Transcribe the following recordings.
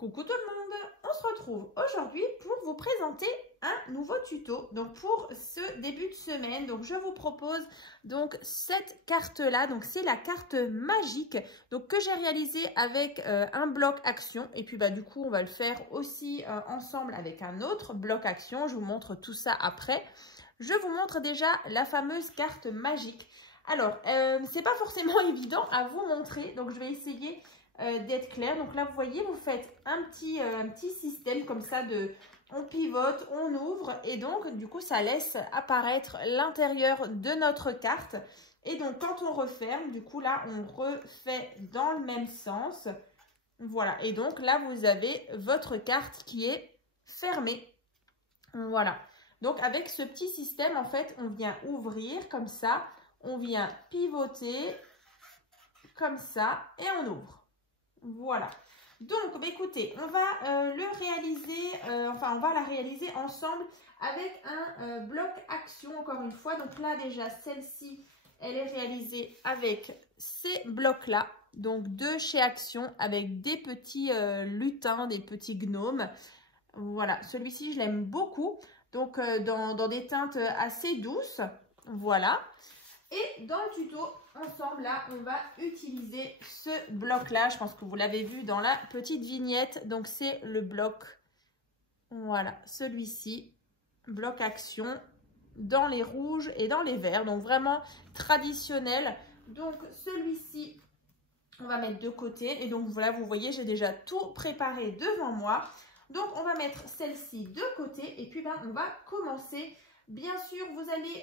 Coucou tout le monde, on se retrouve aujourd'hui pour vous présenter un nouveau tuto. Donc pour ce début de semaine, donc je vous propose donc cette carte là. Donc c'est la carte magique donc que j'ai réalisée avec un bloc action et puis du coup on va le faire aussi ensemble avec un autre bloc action. Je vous montre tout ça après. Je vous montre déjà la fameuse carte magique. Alors c'est pas forcément évident à vous montrer, donc je vais essayer d'être clair. Donc là vous voyez, vous faites un petit système comme ça de on pivote, on ouvre et donc du coup ça laisse apparaître l'intérieur de notre carte. Et donc quand on referme, du coup là on refait dans le même sens. Voilà, et donc là vous avez votre carte qui est fermée. Voilà, donc avec ce petit système en fait on vient ouvrir comme ça, on vient pivoter comme ça et on ouvre. Voilà, donc écoutez, on va le réaliser, on va la réaliser ensemble avec un bloc action encore une fois. Donc là déjà celle-ci, elle est réalisée avec ces blocs-là, donc de chez Action avec des petits lutins, des petits gnomes. Voilà, celui-ci je l'aime beaucoup, donc dans des teintes assez douces, voilà. Et dans le tuto, ensemble, là, on va utiliser ce bloc-là. Je pense que vous l'avez vu dans la petite vignette. Donc, c'est le bloc, voilà, celui-ci, bloc action, dans les rouges et dans les verts. Donc, vraiment traditionnel. Donc, celui-ci, on va mettre de côté. Et donc, voilà, vous voyez, j'ai déjà tout préparé devant moi. Donc, on va mettre celle-ci de côté. Et puis, on va commencer. Bien sûr, vous allez,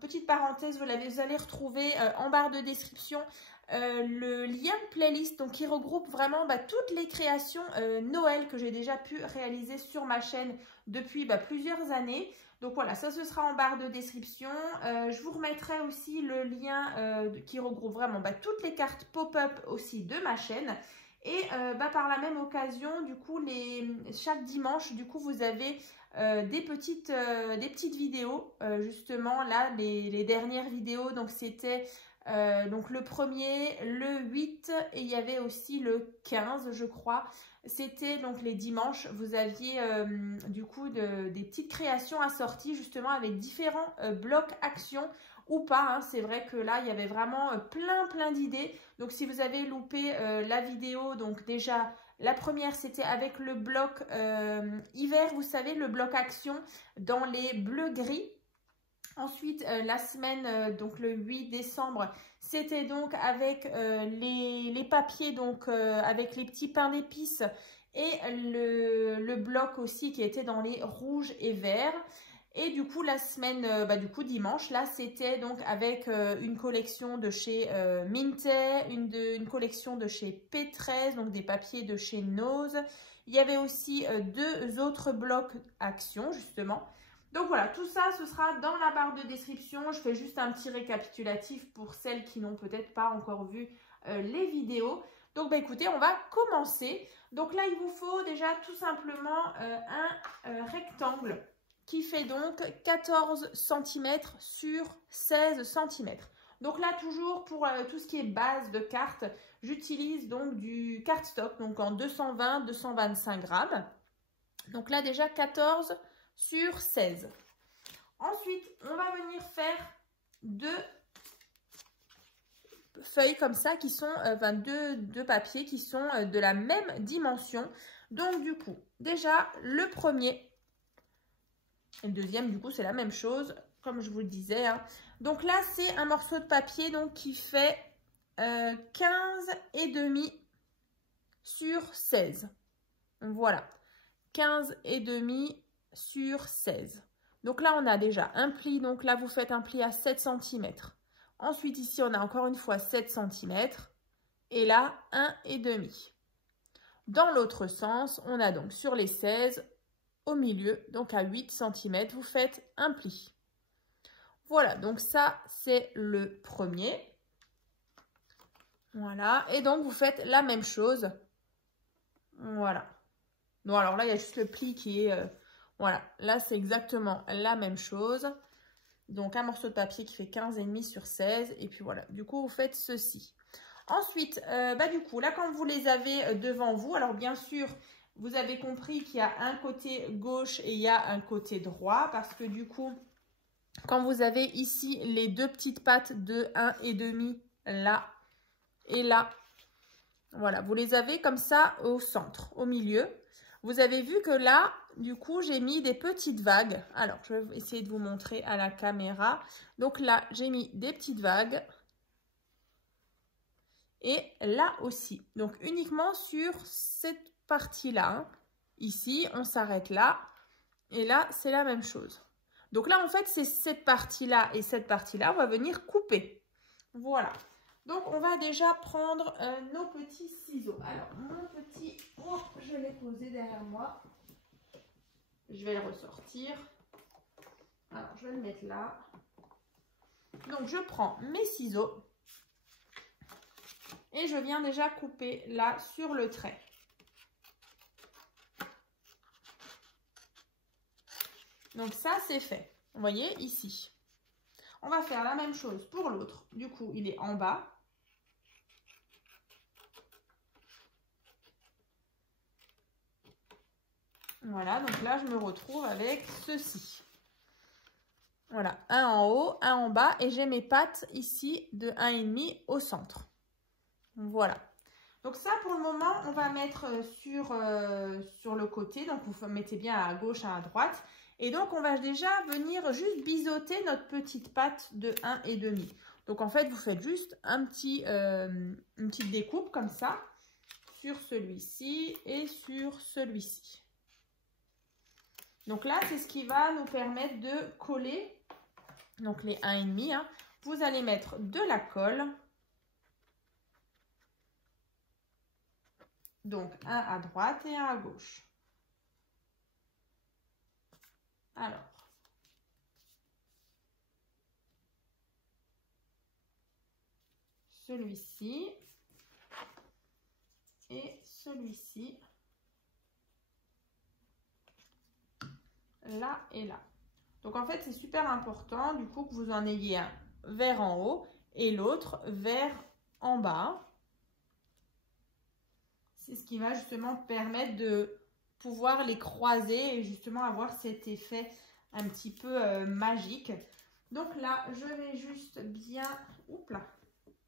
petite parenthèse, vous allez retrouver en barre de description le lien de playlist donc, qui regroupe vraiment toutes les créations Noël que j'ai déjà pu réaliser sur ma chaîne depuis plusieurs années. Donc voilà, ça ce sera en barre de description. Je vous remettrai aussi le lien qui regroupe vraiment toutes les cartes pop-up aussi de ma chaîne. Et par la même occasion, du coup, chaque dimanche, du coup, vous avez des petites vidéos. Justement, là, les dernières vidéos, donc c'était donc le 1er, le 8 et il y avait aussi le 15, je crois. C'était donc les dimanches. Vous aviez du coup des petites créations assorties justement avec différents blocs actions. Ou pas, hein. C'est vrai que là, il y avait vraiment plein d'idées. Donc, si vous avez loupé la vidéo, donc déjà, la première, c'était avec le bloc hiver, vous savez, le bloc action dans les bleus-gris. Ensuite, la semaine, donc le 8 décembre, c'était donc avec les papiers, donc avec les petits pains d'épices et le bloc aussi qui était dans les rouges et verts. Et du coup, la semaine, dimanche, là, c'était donc avec une collection de chez Mintet, une collection de chez P13, donc des papiers de chez Nose. Il y avait aussi deux autres blocs action, justement. Donc voilà, tout ça, ce sera dans la barre de description. Je fais juste un petit récapitulatif pour celles qui n'ont peut-être pas encore vu les vidéos. Donc écoutez, on va commencer. Donc là, il vous faut déjà tout simplement un rectangle qui fait donc 14 cm sur 16 cm. Donc là, toujours pour tout ce qui est base de carte, j'utilise donc du cardstock, donc en 220-225 grammes. Donc là, déjà 14 sur 16. Ensuite, on va venir faire deux feuilles comme ça qui sont, deux papiers qui sont de la même dimension. Donc du coup, déjà le premier. Et le deuxième, du coup, c'est la même chose, comme je vous le disais. Hein. Donc là, c'est un morceau de papier donc, qui fait 15,5 sur 16. Voilà, 15,5 sur 16. Donc là, on a déjà un pli. Donc là, vous faites un pli à 7 cm. Ensuite, ici, on a encore une fois 7 cm. Et là, 1,5. Dans l'autre sens, on a donc sur les 16 au milieu, donc à 8 cm, vous faites un pli. Voilà, donc ça, c'est le premier. Voilà, et donc vous faites la même chose. Voilà. Bon, alors là, il y a juste le pli qui est... voilà, là, c'est exactement la même chose. Donc, un morceau de papier qui fait 15,5 sur 16. Et puis voilà, du coup, vous faites ceci. Ensuite, du coup, là, quand vous les avez devant vous, alors bien sûr, vous avez compris qu'il y a un côté gauche et il y a un côté droit parce que du coup, quand vous avez ici les deux petites pattes de 1,5 là et là, voilà, vous les avez comme ça au centre, au milieu. Vous avez vu que là, du coup, j'ai mis des petites vagues. Alors, je vais essayer de vous montrer à la caméra. Donc là, j'ai mis des petites vagues. Et là aussi. Donc, uniquement sur cette partie-là. Hein. Ici, on s'arrête là. Et là, c'est la même chose. Donc là, en fait, c'est cette partie-là et cette partie-là. On va venir couper. Voilà. Donc, on va déjà prendre nos petits ciseaux. Alors, mon petit... Oh, je l'ai posé derrière moi. Je vais le ressortir. Alors, je vais le mettre là. Donc, je prends mes ciseaux. Et je viens déjà couper là sur le trait. Donc, ça, c'est fait. Vous voyez, ici. On va faire la même chose pour l'autre. Du coup, il est en bas. Voilà, donc là, je me retrouve avec ceci. Voilà, un en haut, un en bas. Et j'ai mes pattes ici de 1,5 au centre. Voilà. Donc ça, pour le moment, on va mettre sur le côté. Donc, vous mettez bien à gauche, à droite. Et donc, on va déjà venir juste biseauter notre petite patte de 1,5. Donc, en fait, vous faites juste une petite découpe comme ça sur celui-ci et sur celui-ci. Donc là, c'est ce qui va nous permettre de coller donc les 1,5. Hein. Vous allez mettre de la colle. Donc, un à droite et un à gauche. Alors. Celui-ci. Et celui-ci. Là et là. Donc, en fait, c'est super important, du coup, que vous en ayez un vers en haut et l'autre vers en bas. C'est ce qui va justement permettre de pouvoir les croiser et justement avoir cet effet un petit peu magique. Donc là, je vais juste bien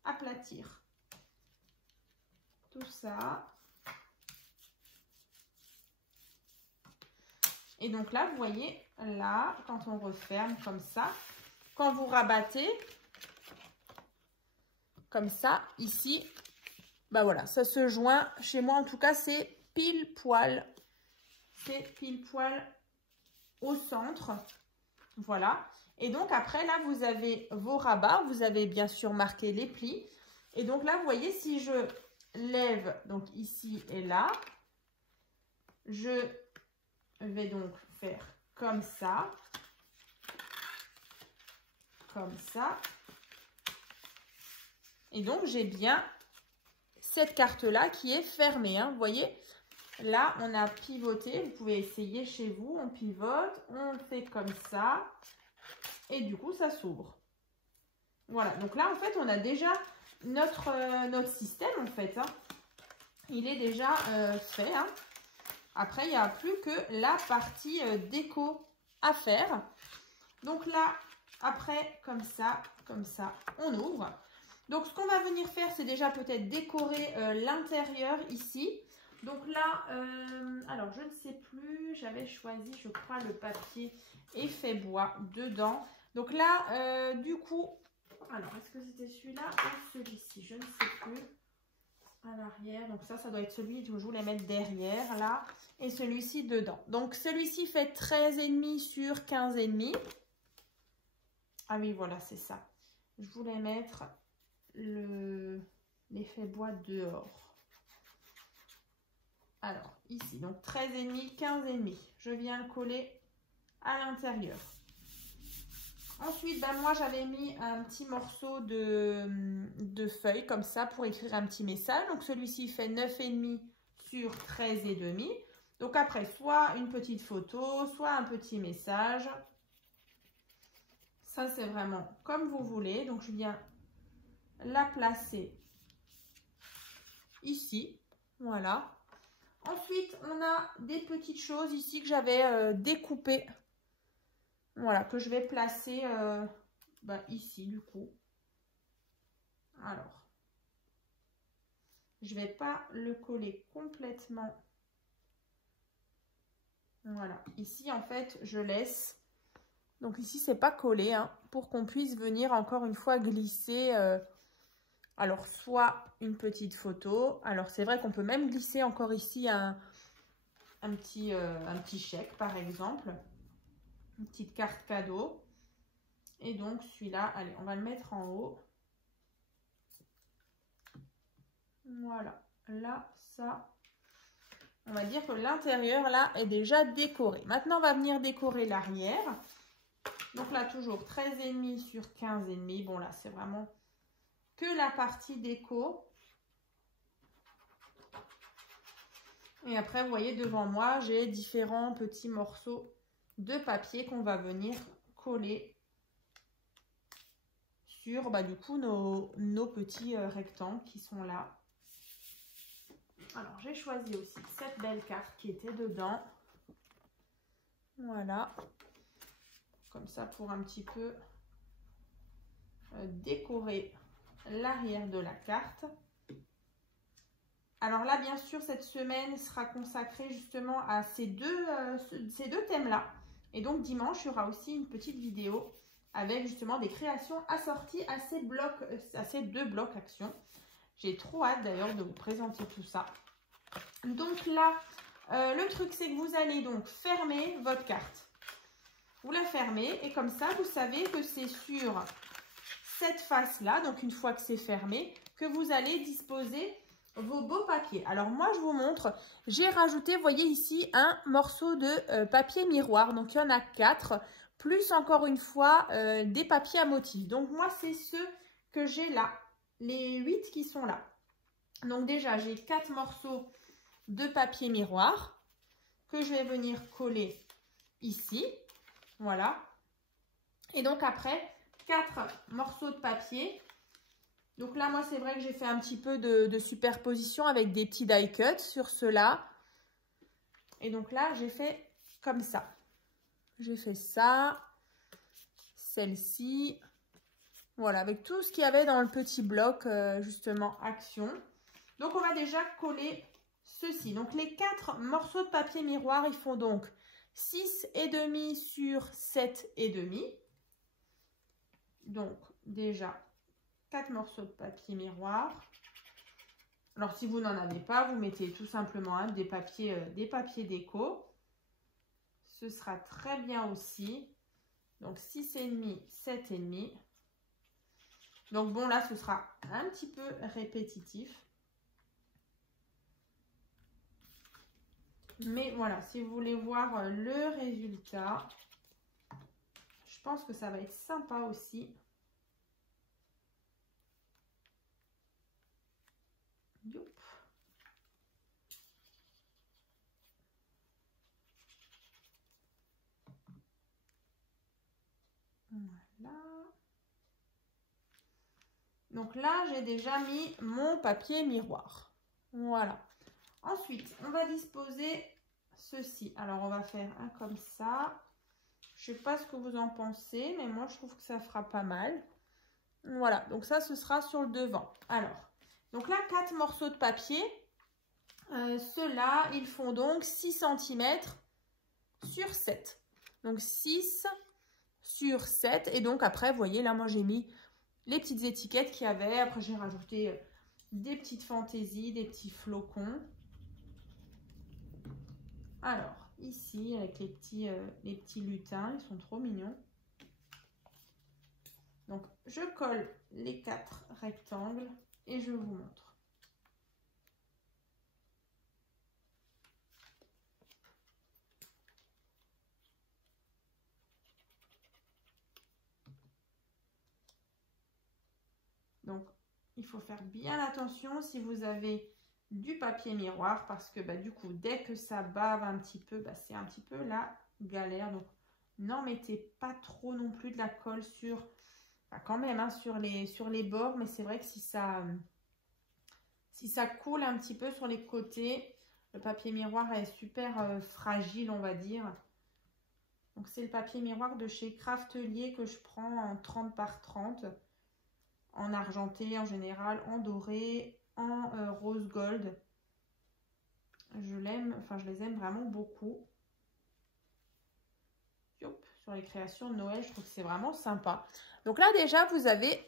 aplatir tout ça. Et donc là, vous voyez, là, quand on referme comme ça, quand vous rabattez, comme ça, ici, bah voilà, ça se joint. Chez moi, en tout cas, c'est pile poil. C'est pile poil au centre. Voilà. Et donc, après, là, vous avez vos rabats. Vous avez bien sûr marqué les plis. Et donc là, vous voyez, si je lève, donc ici et là, je vais donc faire comme ça. Comme ça. Et donc, j'ai bien cette carte-là qui est fermée. Hein. Vous voyez, là, on a pivoté. Vous pouvez essayer chez vous. On pivote, on fait comme ça. Et du coup, ça s'ouvre. Voilà. Donc là, en fait, on a déjà notre système, en fait. Hein. Il est déjà fait. Hein. Après, il n'y a plus que la partie déco à faire. Donc là, après, comme ça, on ouvre. Donc, ce qu'on va venir faire, c'est déjà peut-être décorer l'intérieur ici. Donc là, alors je ne sais plus, j'avais choisi, je crois, le papier effet bois dedans. Donc là, du coup, alors est-ce que c'était celui-là ou celui-ci? Je ne sais plus. À l'arrière, donc ça doit être celui que je voulais mettre derrière, là. Et celui-ci dedans. Donc celui-ci fait 13,5 sur 15,5. Ah oui, voilà, c'est ça. Je voulais mettre l'effet bois dehors. Alors, ici, donc 13,5, 15,5. Je viens le coller à l'intérieur. Ensuite, moi, j'avais mis un petit morceau de feuille comme ça pour écrire un petit message. Donc, celui-ci fait 9,5 sur 13,5. Donc, après, soit une petite photo, soit un petit message. Ça, c'est vraiment comme vous voulez. Donc, je viens la placer ici. Voilà. Ensuite, on a des petites choses ici que j'avais découpées. Voilà, que je vais placer ici du coup. Alors, je ne vais pas le coller complètement. Voilà, ici en fait, je laisse. Donc ici, c'est pas collé, hein, pour qu'on puisse venir encore une fois glisser. Alors, soit une petite photo. Alors, c'est vrai qu'on peut même glisser encore ici un petit chèque, par exemple. Une petite carte cadeau. Et donc, celui-là, allez, on va le mettre en haut. Voilà. Là, ça, on va dire que l'intérieur, là, est déjà décoré. Maintenant, on va venir décorer l'arrière. Donc là, toujours 13,5 sur 15,5. Bon, là, c'est vraiment que la partie déco. Et après, vous voyez, devant moi, j'ai différents petits morceaux de papier qu'on va venir coller sur, du coup, nos petits rectangles qui sont là. Alors, j'ai choisi aussi cette belle carte qui était dedans. Voilà. Comme ça, pour un petit peu décorer l'arrière de la carte. Alors là, bien sûr, cette semaine sera consacrée justement à ces deux thèmes-là. Et donc, dimanche, il y aura aussi une petite vidéo avec justement des créations assorties à ces deux blocs actions. J'ai trop hâte d'ailleurs de vous présenter tout ça. Donc là, le truc, c'est que vous allez donc fermer votre carte. Vous la fermez et comme ça, vous savez que c'est sur cette face-là, donc une fois que c'est fermé, que vous allez disposer vos beaux papiers. Alors moi, je vous montre, j'ai rajouté, vous voyez ici, un morceau de papier miroir. Donc il y en a 4, plus encore une fois des papiers à motifs. Donc moi, c'est ceux que j'ai là, les 8 qui sont là. Donc déjà, j'ai 4 morceaux de papier miroir que je vais venir coller ici. Voilà. Et donc après, 4 morceaux de papier. Donc là, moi, c'est vrai que j'ai fait un petit peu de superposition avec des petits die cuts sur ceux-là. Et donc là, j'ai fait comme ça. J'ai fait ça, celle-ci. Voilà, avec tout ce qu'il y avait dans le petit bloc, justement, action. Donc, on va déjà coller ceci. Donc, les 4 morceaux de papier miroir, ils font donc 6,5 sur 7,5. Donc, déjà, 4 morceaux de papier miroir. Alors, si vous n'en avez pas, vous mettez tout simplement des papiers déco. Ce sera très bien aussi. Donc, 6,5, 7,5. Donc, bon, là, ce sera un petit peu répétitif. Mais voilà, si vous voulez voir le résultat, je pense que ça va être sympa aussi. Youp. Voilà. Donc là, j'ai déjà mis mon papier miroir. Voilà. Ensuite, on va disposer ceci. Alors, on va faire un comme ça. Je ne sais pas ce que vous en pensez, mais moi, je trouve que ça fera pas mal. Voilà, donc ça, ce sera sur le devant. Alors, donc là, 4 morceaux de papier. Ceux-là, ils font donc 6 cm sur 7. Donc, 6 sur 7. Et donc, après, vous voyez, là, moi, j'ai mis les petites étiquettes qu'il y avait. Après, j'ai rajouté des petites fantaisies, des petits flocons. Alors, ici, avec les petits lutins, ils sont trop mignons. Donc, je colle les 4 rectangles et je vous montre. Donc, il faut faire bien attention si vous avez du papier miroir parce que du coup, dès que ça bave un petit peu, c'est un petit peu la galère. Donc, n'en mettez pas trop non plus de la colle sur, quand même, hein, sur les bords. Mais c'est vrai que si ça si ça coule un petit peu sur les côtés. Le papier miroir est super fragile, on va dire. Donc, c'est le papier miroir de chez Craftelier que je prends en 30 par 30. En argenté en général, en doré, en rose gold. Je l'aime, enfin, je les aime vraiment beaucoup. Sur les créations de Noël, je trouve que c'est vraiment sympa. Donc là, déjà, vous avez...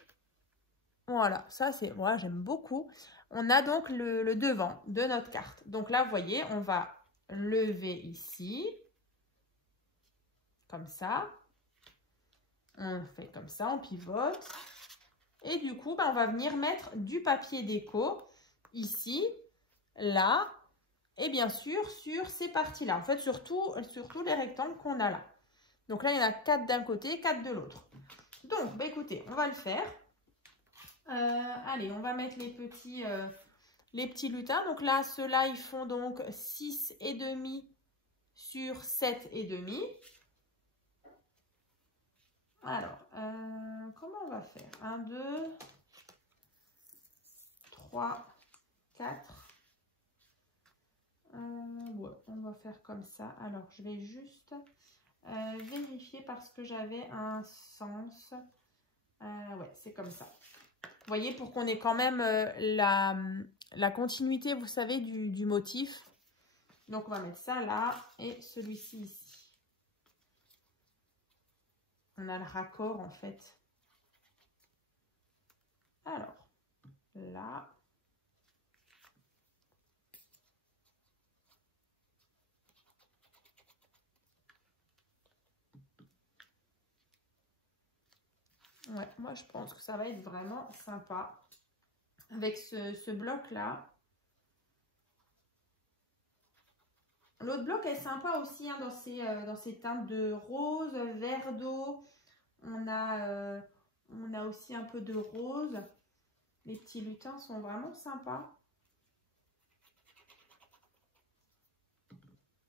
Voilà, ça, c'est... Moi, j'aime beaucoup. On a donc le devant de notre carte. Donc là, vous voyez, on va lever ici. Comme ça. On fait comme ça, on pivote. Et du coup, on va venir mettre du papier déco ici, là, et bien sûr sur ces parties-là. En fait, sur tous les rectangles qu'on a là. Donc là, il y en a 4 d'un côté, 4 de l'autre. Donc, bah, écoutez, on va le faire. Allez, on va mettre les petits lutins. Donc là, ceux-là, ils font donc 6,5 sur 7,5. Alors, comment on va faire? 1, 2, 3, 4. Ouais, on va faire comme ça. Alors, je vais juste vérifier parce que j'avais un sens. Ouais, c'est comme ça. Vous voyez, pour qu'on ait quand même la continuité, vous savez, du motif. Donc, on va mettre ça là et celui-ci ici. On a le raccord, en fait. Alors, là. Ouais, moi, je pense que ça va être vraiment sympa. Avec ce bloc-là. L'autre bloc est sympa aussi hein, dans ces teintes de rose, vert d'eau. On a aussi un peu de rose. Les petits lutins sont vraiment sympas.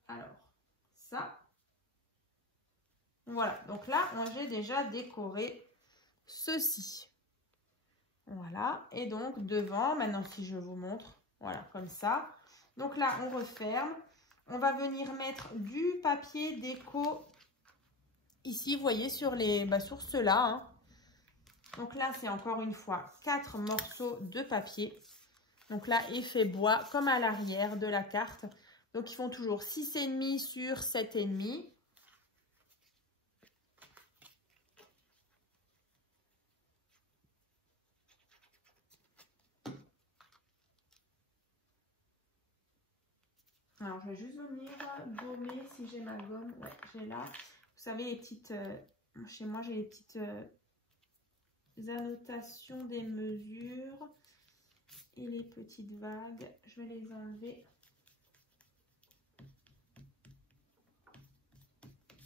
Alors, ça. Voilà, donc là, j'ai déjà décoré ceci. Voilà, et donc devant, maintenant si je vous montre, voilà, comme ça. Donc là, on referme. On va venir mettre du papier déco ici, vous voyez, sur sur ceux-là. Hein. Donc là, c'est encore une fois 4 morceaux de papier. Donc là, effet bois, comme à l'arrière de la carte. Donc, ils font toujours 6,5 sur 7,5. Alors, je vais juste venir gommer si j'ai ma gomme. Ouais, j'ai là. Vous savez, les petites... chez moi, j'ai les petites annotations des mesures. Et les petites vagues. Je vais les enlever.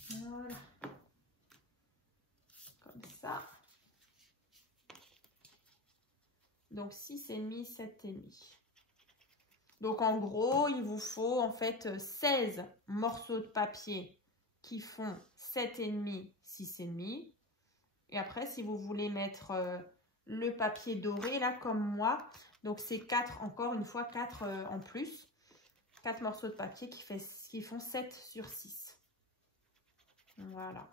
Voilà. Comme ça. Donc, 6,5, 7,5. Donc, en gros, il vous faut en fait 16 morceaux de papier qui font 7,5, 6,5. Et après, si vous voulez mettre le papier doré, là, comme moi, donc c'est 4, encore une fois, 4 en plus. 4 morceaux de papier qui font 7 sur 6. Voilà.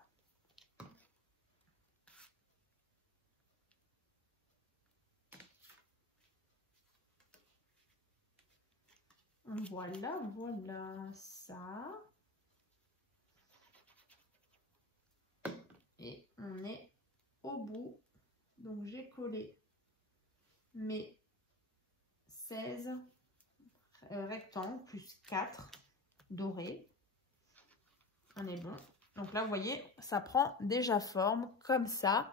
Voilà, voilà ça. Et on est au bout. Donc, j'ai collé mes 16 rectangles plus 4 dorés. On est bon. Donc là, vous voyez, ça prend déjà forme comme ça.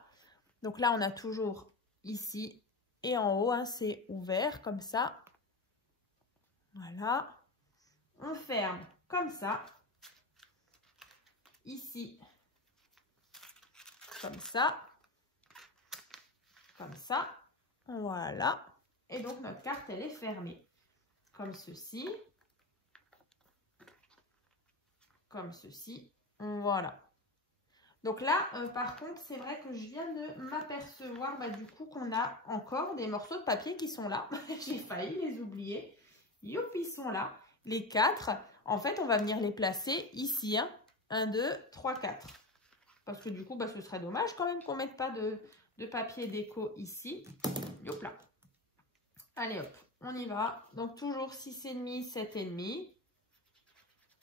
Donc là, on a toujours ici et en haut, hein, c'est ouvert comme ça. Voilà. On ferme comme ça. Ici. Comme ça. Comme ça. Voilà. Et donc, notre carte, elle est fermée. Comme ceci. Comme ceci. Voilà. Donc là, par contre, c'est vrai que je viens de m'apercevoir du coup qu'on a encore des morceaux de papier qui sont là. J'ai failli les oublier. Youp, ils sont là. Les 4, en fait, on va venir les placer ici. 1, 2, 3, 4. Parce que du coup, ce serait dommage quand même qu'on ne mette pas de papier déco ici. Youp là. Allez hop, on y va. Donc toujours 6,5, 7,5.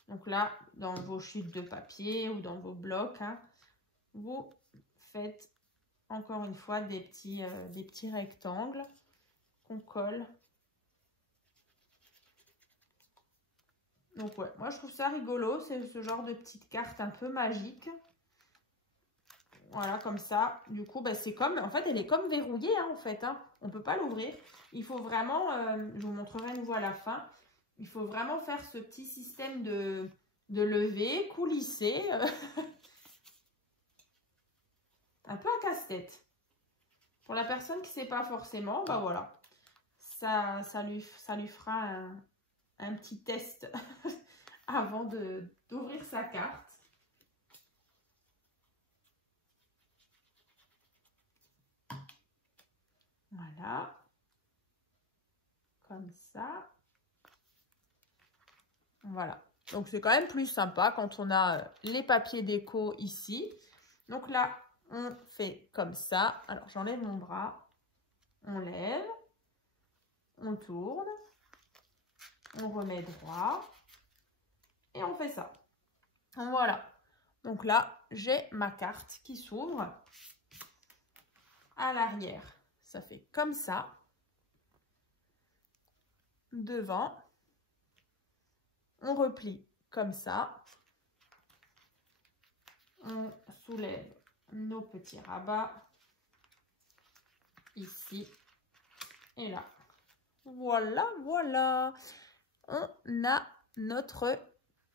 Donc là, dans vos chutes de papier ou dans vos blocs, vous faites encore une fois des petits rectangles qu'on colle. Donc ouais, moi je trouve ça rigolo, c'est ce genre de petite carte un peu magique. Voilà, comme ça. Du coup, c'est comme, en fait, elle est comme verrouillée, en fait. On ne peut pas l'ouvrir. Il faut vraiment, je vous montrerai à nouveau à la fin, il faut vraiment faire ce petit système de lever, coulisser. Un peu un casse-tête. Pour la personne qui ne sait pas forcément, voilà. Ça lui fera un petit test avant d'ouvrir sa carte. Voilà. Comme ça. Voilà. Donc, c'est quand même plus sympa quand on a les papiers déco ici. Donc là, on fait comme ça. Alors, j'enlève mon bras. On lève. On tourne. On remet droit. Et on fait ça. Voilà. Donc là, j'ai ma carte qui s'ouvre. À l'arrière, ça fait comme ça. Devant, on replie comme ça. On soulève nos petits rabats ici et là. Voilà, voilà. On a notre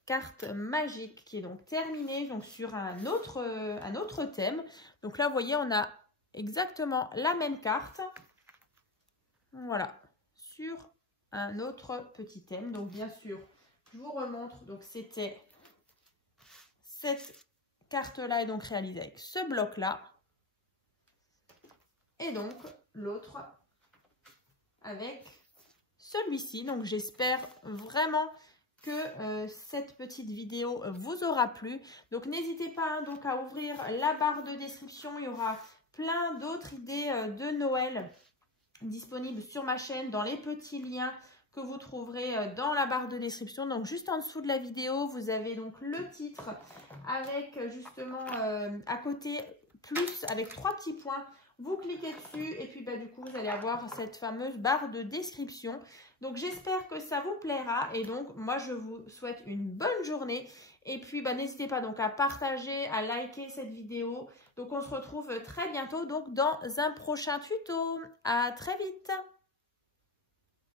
carte magique qui est donc terminée donc sur un autre thème. Donc là, vous voyez, on a exactement la même carte. Voilà, sur un autre petit thème. Donc bien sûr, je vous remontre. Donc c'était cette carte-là est donc réalisée avec ce bloc-là. Et donc l'autre avec celui-ci. Donc j'espère vraiment que cette petite vidéo vous aura plu. Donc n'hésitez pas donc à ouvrir la barre de description. Il y aura plein d'autres idées de Noël disponibles sur ma chaîne dans les petits liens que vous trouverez dans la barre de description. Donc juste en dessous de la vidéo, vous avez donc le titre avec justement à côté plus avec 3 petits points. Vous cliquez dessus et puis du coup vous allez avoir cette fameuse barre de description. Donc j'espère que ça vous plaira et donc moi je vous souhaite une bonne journée et puis n'hésitez pas donc à partager, à liker cette vidéo. Donc on se retrouve très bientôt donc dans un prochain tuto. À très vite.